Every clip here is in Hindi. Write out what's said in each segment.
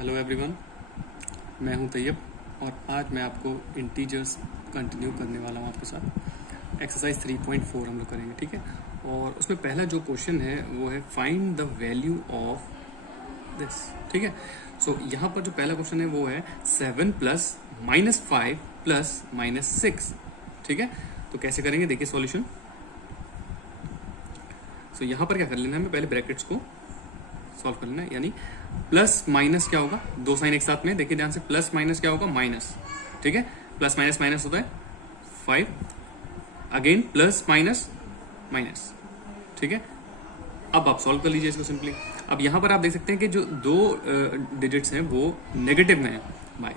हेलो एवरीवन, मैं हूं तैयब और आज मैं आपको इंटीजर्स कंटिन्यू करने वाला हूं आपके साथ। एक्सरसाइज 3.4 हम लोग करेंगे, ठीक है। और उसमें पहला जो क्वेश्चन है वो है find the value of this, ठीक है। सो यहाँ पर जो पहला क्वेश्चन है वो है 7 प्लस -5 प्लस -6, ठीक है। तो कैसे करेंगे, देखिए सॉल्यूशन। सो यहाँ पर क्या कर लेना है, हमें पहले ब्रैकेट्स को सॉल्व कर लेना है, यानी प्लस माइनस क्या होगा, दो साइन एक साथ में, देखिए ध्यान से, प्लस माइनस क्या होगा, माइनस, ठीक है। प्लस माइनस माइनस होता है 5, अगेन प्लस माइनस माइनस, ठीक है। अब आप सॉल्व कर लीजिए इसको सिंपली। अब यहां पर आप देख सकते हैं कि जो दो डिजिट्स हैं वो नेगेटिव में है,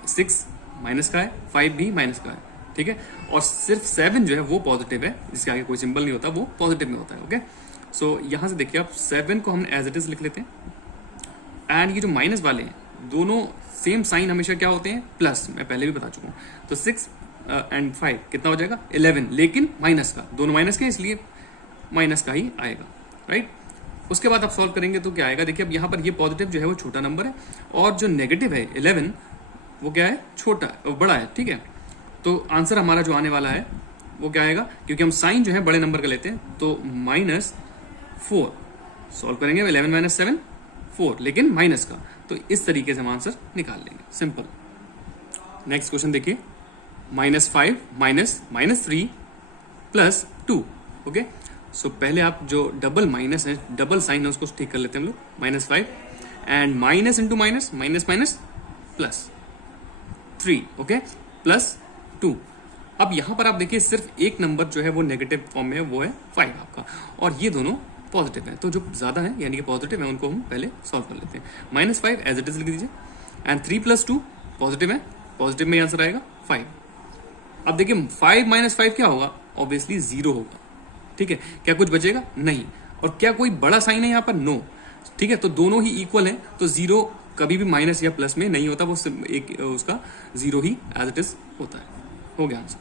6 माइनस का है, 5 भी माइनस का है, ठीक है। और सिर्फ 7 जो है वो पॉजिटिव है, जिसके आगे कोई सिंबल नहीं होता, वो पॉजिटिव में होता है, ओके। सो यहां से देखिए आप 7 को हम एज इट इज लिख लेते हैं, एंड ये जो माइनस वाले हैं दोनों सेम साइन हमेशा क्या होते हैं, प्लस, मैं पहले भी बता चुका हूं। तो 6 एंड 5 कितना हो जाएगा, 11, लेकिन माइनस का, दोनों माइनस के, इसलिए माइनस का ही आएगा, राइट। उसके बाद आप सॉल्व करेंगे तो क्या आएगा, देखिए अब यहाँ पर ये पॉजिटिव जो है वो छोटा नंबर है, और जो नेगेटिव है 11 वो क्या है, छोटा बड़ा है, ठीक है। तो आंसर हमारा जो आने वाला है वो क्या आएगा, क्योंकि हम साइन जो है बड़े नंबर का लेते हैं, तो -4 सॉल्व करेंगे, 11 माइनस 7 4, लेकिन माइनस का, तो इस तरीके से हम आंसर निकाल लेंगे, सिंपल। नेक्स्ट क्वेश्चन देखिए, -5 -3 प्लस 2, ओके। सो पहले आप जो डबल माइनस है, डबल साइन है, उसको ठीक कर लेते हैं हम लोग। -5 and minus into minus, minus minus plus 3, okay, plus 2। अब यहां पर आप देखिए सिर्फ एक नंबर जो है वो नेगेटिव फॉर्म में है, वो है 5 आपका, और ये दोनों पॉजिटिव है, तो जो ज्यादा है यानी कि पॉजिटिव है उनको हम पहले सॉल्व कर लेते हैं। -5 एज इट इज लिख दीजिए, एंड 3 प्लस 2 पॉजिटिव है, पॉजिटिव में आंसर आएगा 5। अब देखिए 5 माइनस 5 क्या होगा, ऑब्वियसली 0 होगा, ठीक है। क्या कुछ बचेगा, नहीं। और क्या कोई बड़ा साइन है यहाँ पर, नो, ठीक है। तो दोनों ही इक्वल है, तो 0 कभी भी माइनस या प्लस में नहीं होता, वो एक उसका 0 ही एज इट इज होता है। हो गया answer.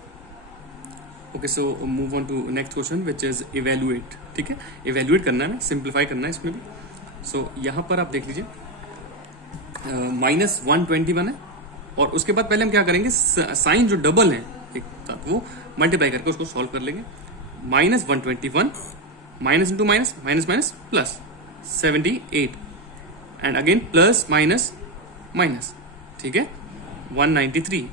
Okay, so move on to next question which is evaluate, ठीक है। इवेल्युएट करना है, सिंप्लीफाई करना है इसमें भी। सो यहाँ पर आप देख लीजिए -121 है, और उसके बाद पहले हम क्या करेंगे, साइन जो डबल है एक साथ वो मल्टीप्लाई करके उसको सॉल्व कर लेंगे। -121 minus into minus, minus minus plus 78, and again plus minus minus, ठीक है, 193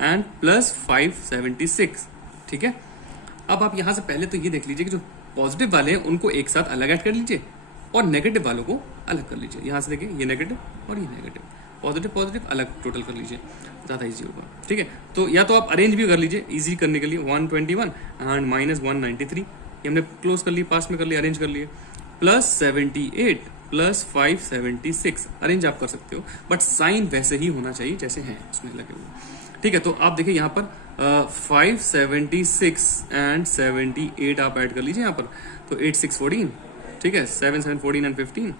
एंड प्लस 576, ठीक है। अब आप यहां से पहले तो ये देख लीजिए कि जो पॉजिटिव वाले हैं उनको एक साथ अलग ऐड कर लीजिए, और नेगेटिव वालों को अलग कर लीजिए। यहां से देखिए, ये नेगेटिव और ये नेगेटिव, पॉजिटिव पॉजिटिव अलग टोटल कर लीजिए, ज्यादा इजी होगा, ठीक है। तो या तो आप अरेंज भी कर लीजिए इजी करने के लिए, 121 एंड -193, ये हमने क्लोज कर लिए, पास में कर लिए, अरेंज कर लिए, प्लस 78 प्लस 576, अरेंज आप कर सकते हो, बट साइन वैसे ही होना चाहिए जैसे हैं उसमें लगे हुए, ठीक है। तो आप देखिए यहाँ पर 576 एंड 78 आप ऐड कर लीजिए यहाँ पर, तो 8 6 14, ठीक है, 7 7 14 एंड 15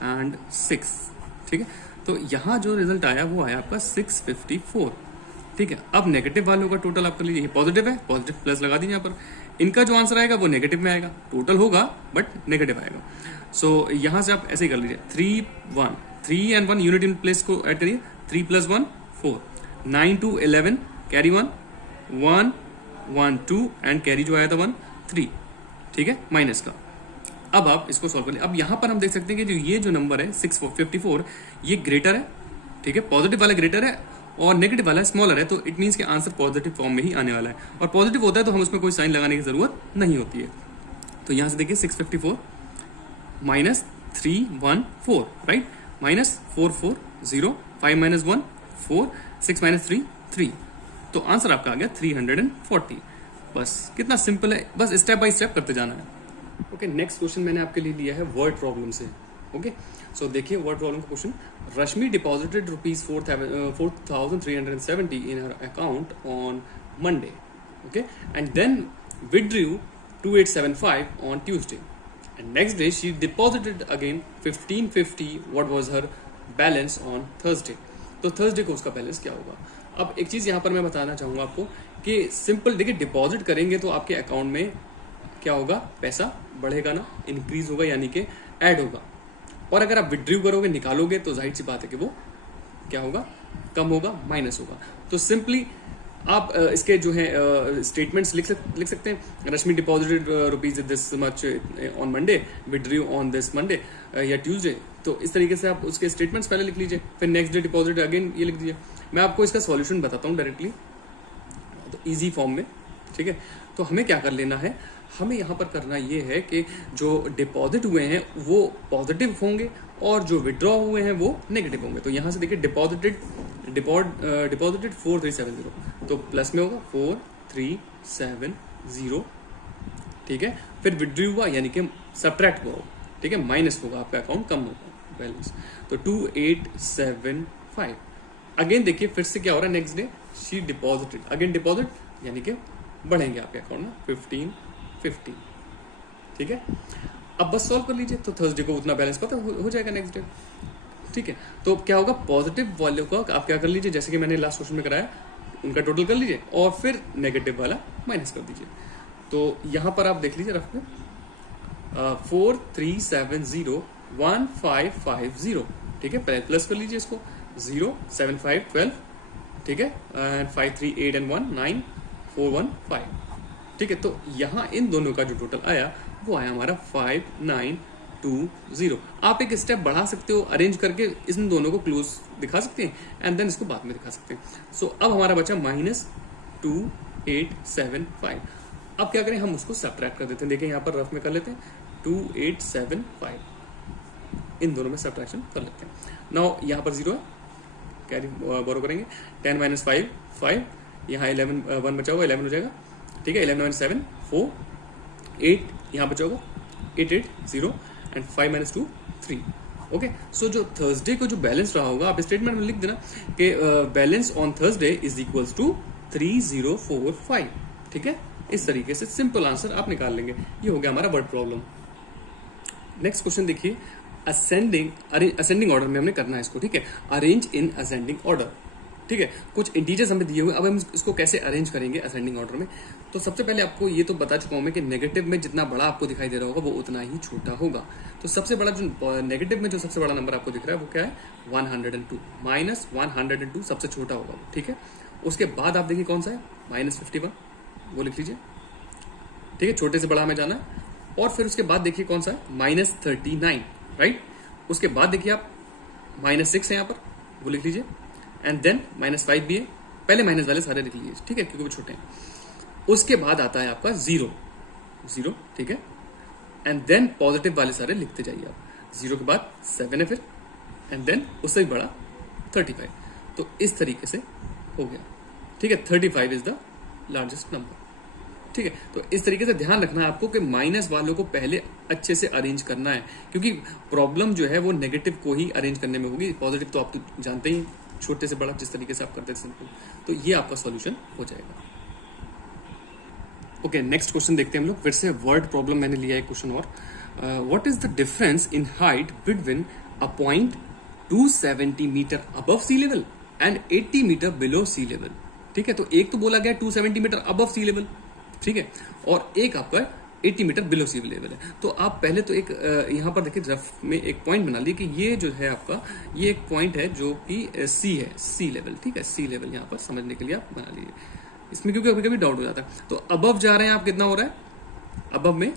एंड 6, ठीक है। तो यहाँ जो रिजल्ट आया वो आया आपका 654, ठीक है। अब नेगेटिव वालों का टोटल आप कर लीजिए, पॉजिटिव है, पॉजिटिव प्लस लगा दीजिए यहाँ पर, इनका जो आंसर आएगा वो नेगेटिव में आएगा, टोटल होगा बट नेगेटिव आएगा। सो यहाँ से आप ऐसे ही कर लीजिए, 3 एंड 1 यूनिट इन प्लेस को ऐड करिए, 3 प्लस 1 4, 9 2 11 कैरी 1 1 1 2 एंड कैरी जो आया था 1 3, ठीक है, माइनस का। अब आप इसको सॉल्व कर लीजिए। अब यहां पर हम देख सकते हैं कि ये जो नंबर है 654 ये ग्रेटर है, ठीक है, पॉजिटिव वाला ग्रेटर है और नेगेटिव वाला स्मॉलर है, तो इट मीन्स कि आंसर पॉजिटिव फॉर्म में ही आने वाला है, और पॉजिटिव होता है तो हम उसमें कोई साइन लगाने की जरूरत नहीं होती है। तो यहां से देखिए 654 -314, राइट, -44 5 - 1 4 6 - 3 3, तो आंसर आपका आ गया 340। बस कितना सिंपल है, बस स्टेप बाय स्टेप करते जाना है। ओके, नेक्स्ट क्वेश्चन मैंने आपके लिए लिया है वर्ड प्रॉब्लम से। ओके, सो देखिए वर्ड प्रॉब्लम का question, Rashmi deposited ₹4,370 in her account on Monday, okay, and then withdrew 2875 on Tuesday, and next day she deposited again 1550. What was her balance on Thursday? तो थर्सडे को उसका बैलेंस क्या होगा। अब एक चीज यहाँ पर मैं बताना चाहूंगा आपको कि सिंपल देखिए, डिपॉजिट करेंगे तो आपके अकाउंट में क्या होगा, पैसा बढ़ेगा ना, इंक्रीज होगा, यानी कि ऐड होगा। और अगर आप विड्रू करोगे, निकालोगे, तो जाहिर सी बात है कि वो क्या होगा, कम होगा, माइनस होगा। तो सिंपली आप इसके जो है स्टेटमेंट्स लिख सकते हैं। Rashmi deposited rupees this much on Monday, withdrew on this Monday या ट्यूसडे। तो इस तरीके से आप उसके स्टेटमेंट्स पहले लिख लीजिए, फिर नेक्स्ट डे डिपॉजिट अगेन ये लिख दीजिए। मैं आपको इसका सॉल्यूशन बताता हूँ डायरेक्टली, तो इजी फॉर्म में, ठीक है। तो हमें क्या कर लेना है, हमें यहाँ पर करना ये है कि जो डिपॉजिट हुए हैं वो पॉजिटिव होंगे और जो विड्रॉ हुए हैं वो नेगेटिव होंगे। तो यहाँ से देखिए डिपॉजिटेड 4370, तो प्लस में होगा 4370, ठीक है। फिर विड्रू हुआ यानी कि सब्ट्रैक्ट हुआ, ठीक है, माइनस होगा, आपका अकाउंट कम होगा बैलेंस, तो 2875। अगेन देखिए फिर से क्या हो रहा है, next day she deposited, again deposit यानी कि बढ़ेंगे आपके अकाउंट में 1550, ठीक है। अब बस सॉल्व कर लीजिए, तो थर्सडे को उतना बैलेंस पता हो जाएगा नेक्स्ट डे, ठीक है। तो क्या होगा, पॉजिटिव वाले को आप क्या कर लीजिए, जैसे कि मैंने लास्ट क्वेश्चन में कराया, उनका टोटल कर लीजिए और फिर नेगेटिव वाला माइनस कर दीजिए। तो यहां पर आप देख लीजिए रफ में 43701550, ठीक है। पहले प्लस कर लीजिए इसको, 0 7 5 12, ठीक है, एंड 5 3 8 एंड 1 9 4 1 5, ठीक है। तो यहाँ इन दोनों का जो टोटल आया वो आया हमारा 5920। आप एक स्टेप बढ़ा सकते हो, अरेंज करके इन दोनों को क्लोज दिखा सकते हैं एंड देन इसको बाद में दिखा सकते हैं। सो अब हमारा बचा -2875। अब क्या करें, हम उसको सब्ट्रैक्ट कर देते हैं। देखिए यहाँ पर रफ में कर लेते हैं 2875, इन दोनों में सब्ट्रैक्शन कर लेते हैं। नाउ यहाँ पर 0 है, कैरी बोरो करेंगे, 10 - 5 5, यहाँ 11 1 बचा होगा, 11 हो जाएगा, ठीक है। 11 - 7 4, 8 यहाँ बचा होगा, 8 8 0 एंड 5 - 2 3, ओके। सो जो थर्सडे को जो बैलेंस रहा होगा, आप स्टेटमेंट में लिख देना कि balance on Thursday is equals to 3045, ठीक है। इस तरीके से सिंपल आंसर आप निकाल लेंगे। ये हो गया हमारा वर्ड प्रॉब्लम। नेक्स्ट क्वेश्चन देखिए, असेंडिंग ऑर्डर में हमने करना है इसको, ठीक है। अरेंज इन असेंडिंग ऑर्डर, ठीक है। कुछ इंटीजर्स हमें दिए हुए, अब हम इसको कैसे अरेंज करेंगे असेंडिंग ऑर्डर में। तो सबसे पहले आपको ये तो बता चुका हूं मैं कि नेगेटिव में जितना बड़ा आपको दिखाई दे रहा होगा वो उतना ही छोटा होगा। तो सबसे बड़ा जो नेगेटिव में जो सबसे बड़ा नंबर आपको दिख रहा है वो क्या है, 102, -102 सबसे छोटा होगा, ठीक है। उसके बाद आप देखिए कौन सा है, -51, वो लिख लीजिए, ठीक है, छोटे से बड़ा हमें जाना है। और फिर उसके बाद देखिए कौन सा है, -39, राइट। उसके बाद देखिए आप -6 है यहाँ पर, वो लिख लीजिए, एंड देन -5 भी है, पहले माइनस वाले सारे लिख लीजिए, ठीक है, क्योंकि वो छोटे हैं। उसके बाद आता है आपका 0, ठीक है, एंड देन पॉजिटिव वाले सारे लिखते जाइए आप। 0 के बाद 7 है फिर, एंड देन उससे भी बड़ा 35। तो इस तरीके से हो गया, ठीक है। 35 इज द लार्जेस्ट नंबर, ठीक है। तो इस तरीके से ध्यान रखना है आपको कि माइनस वालों को पहले अच्छे से अरेंज करना है, क्योंकि प्रॉब्लम जो है वो नेगेटिव को ही अरेंज करने में होगी। पॉजिटिव तो आप तो जानते ही, छोटे से बड़ा जिस तरीके से आप करते थे सिंपल, तो ये आपका सॉल्यूशन हो जाएगा। ओके, नेक्स्ट क्वेश्चन देखते हैं हम लोग। फिर से वर्ड प्रॉब्लम मैंने लिया है क्वेश्चन और, what is the difference in height between a point 270 metre above sea level and 80 metre below sea level, ठीक है। तो एक तो बोला गया 270 मीटर अबव सी लेवल, ठीक है, और एक आपका 80 मीटर बिलो सी लेवल है। तो आप पहले तो एक यहाँ पर देखिए रफ में एक पॉइंट बना लीजिए कि ये जो है आपका, ये एक पॉइंट है जो कि सी है, सी लेवल, ठीक है। सी लेवल यहाँ पर समझने के लिए आप बना लीजिए इसमें, क्योंकि कभी कभी डाउट हो जाता है। तो अबव जा रहे हैं आप, कितना हो रहा है अबव में,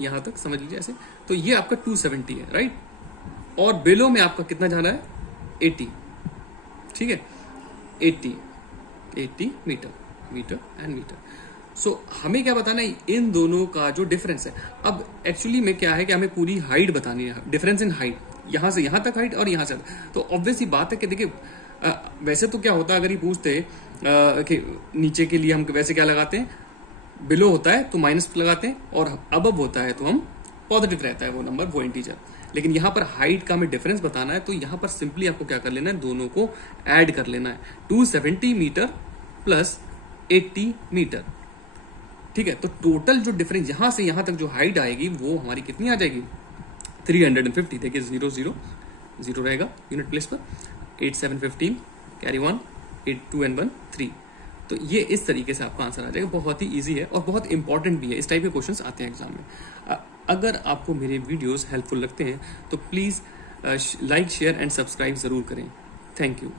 यहाँ तक समझ लीजिए ऐसे, तो ये आपका 270 है, राइट। और बिलो में आपका कितना जा रहा है, 80, ठीक है, 80 मीटर एंड मीटर। सो हमें क्या बताना है, इन दोनों का जो डिफरेंस है। अब एक्चुअली में क्या है कि हमें पूरी हाइट बतानी है, डिफरेंस इन हाइट, यहां से यहां तक हाइट और यहां से। तो ऑब्वियस ही बात है कि देखिए वैसे तो क्या होता है, अगर ये पूछते कि नीचे के लिए हम वैसे क्या लगाते हैं, बिलो होता है तो माइनस लगाते हैं, और अबव होता है तो हम पॉजिटिव रहता है वो नंबर, वो इंटीजर। लेकिन यहाँ पर हाइट का हमें डिफरेंस बताना है, तो यहाँ पर सिंपली आपको क्या कर लेना है, दोनों को ऐड कर लेना है, 270 मीटर प्लस 80 मीटर, ठीक है। तो टोटल जो डिफरेंस यहां से यहां तक जो हाइट आएगी वो हमारी कितनी आ जाएगी, 350। देखिए 0 0 0 रहेगा यूनिट प्लेस पर, 8 7 15, कैरी 1, 8 2 and 1 3। तो ये इस तरीके से आपका आंसर आ जाएगा। बहुत ही इजी है और बहुत इंपॉर्टेंट भी है, इस टाइप के क्वेश्चंस आते हैं एग्जाम में। अगर आपको मेरे वीडियोस हेल्पफुल लगते हैं तो please like share and subscribe ज़रूर करें। Thank you.